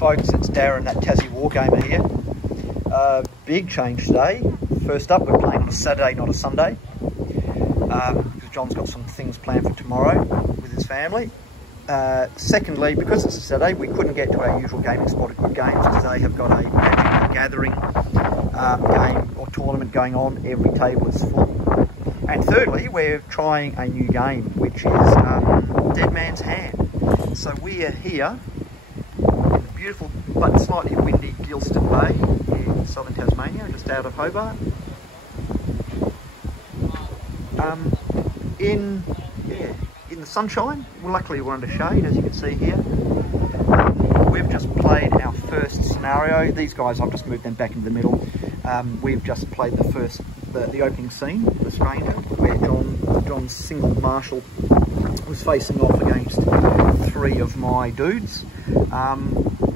folks, it's Darren, that Tassie Wargamer here. Big change today. First up, we're playing on a Saturday, not a Sunday. Because John's got some things planned for tomorrow with his family. Secondly, because it's a Saturday, we couldn't get to our usual gaming spot at Good Games because they have got a Magic the Gathering game or tournament going on. Every table is full. And thirdly, we're trying a new game, which is Dead Man's Hand. So we are here in the beautiful but slightly windy Gilston Bay in southern Tasmania, just out of Hobart. In the sunshine. Well, luckily we're under shade, as you can see here. We've just played our first scenario. These guys, I've just moved them back into the middle. We've just played the opening scene, The Stranger, where John's single marshal was facing off against 3 of my dudes.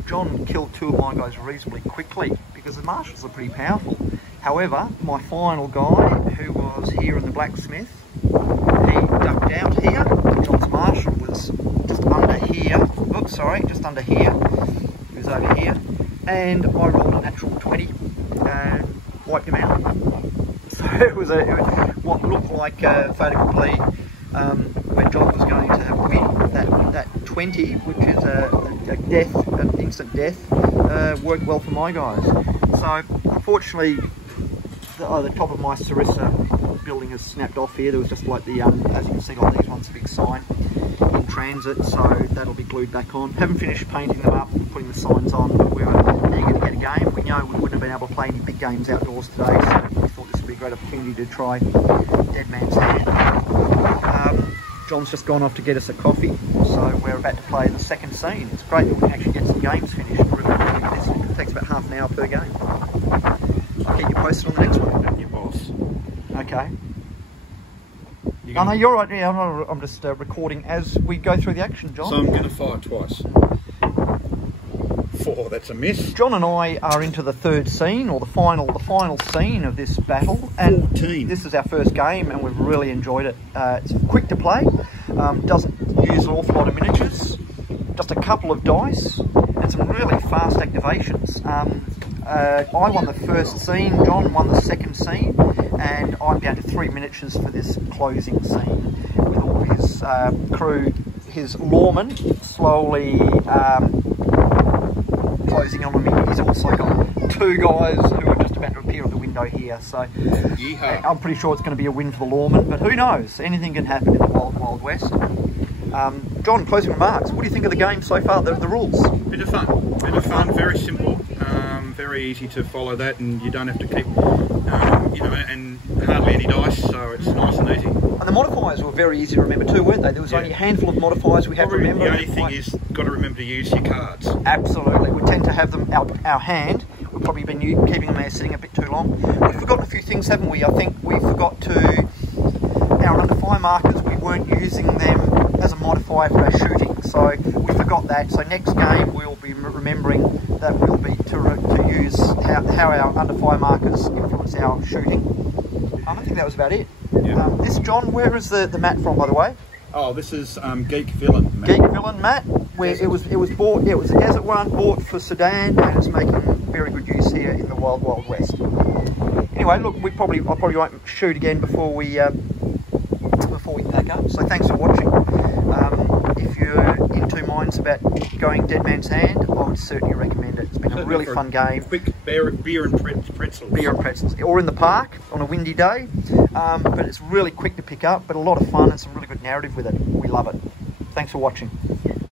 John killed 2 of my guys reasonably quickly because the marshals are pretty powerful. However, my final guy, who was here in the blacksmith, he ducked out here. John's marshal was just under here. Oops, sorry, just under here. He was over here. And I rolled a natural 20 and wiped him out. So it was what looked like a fait accompli where John was going to have a win. That 20, which is a death, an instant death, worked well for my guys. So unfortunately, the top of my Sarissa building has snapped off here. There was just like the, as you can see on these ones, a big sign in transit, so that'll be glued back on. Haven't finished painting them up, putting the signs on, but we were eager to get a game. We know we wouldn't have been able to play any big games outdoors today, so we thought this would be a great opportunity to try Dead Man's Hand. John's just gone off to get us a coffee, so we're about to play the second scene. It's great that we can actually get some games finished. It takes about half an hour per game. I'll keep you posted on the next one. I'm your boss. Okay. Oh no, you're right. Yeah, I'm just recording as we go through the action, John. So I'm going to fire twice. 4, that's a miss. John and I are into the third scene, or the final scene of this battle, and 14. This is our first game, and we've really enjoyed it. It's quick to play, doesn't use an awful lot of miniatures, just a couple of dice, and some really fast activations. I won the first scene, John won the second scene, and I'm down to 3 miniatures for this closing scene with all his crew, his lawman slowly closing on him. He's also got 2 guys who are just about to appear at the window here, so yeehaw. I'm pretty sure it's going to be a win for the lawman, but who knows, anything can happen in the wild, wild west. John, closing remarks. What do you think of the game so far, the rules? Bit of fun, very simple, very easy to follow that, and you don't have to keep, you know, and hardly any dice, so it's nice and easy. And the modifiers were very easy to remember too, weren't they? There was only a handful of modifiers we had to remember. The only thing is, got to remember to use your cards. Absolutely, we tend to have them our hand. We've probably been keeping them there sitting a bit too long. We've forgotten a few things, haven't we? I think we forgot to, our under fire markers, we weren't using them as a modifier for our shooting, so we forgot that. So next game we'll be remembering that we'll be to use how our under fire markers influence our shooting. I think that was about it. Yeah. This, John, where is the mat from, by the way? Oh, this is Geek Villain mat. Geek Villain mat, where it was bought. Yeah, it was a desert one, bought for Sudan, and it's making very good use here in the wild, wild west. Anyway, look, I probably won't shoot again before we pack up. So thanks for watching. If you're in 2 minds about going Dead Man's Hand, I would certainly recommend it. It's been a really fun game. Quick beer and pretzels. Beer and pretzels, or in the park on a windy day. But it's really quick to pick up, but a lot of fun and some really good narrative with it. We love it. Thanks for watching.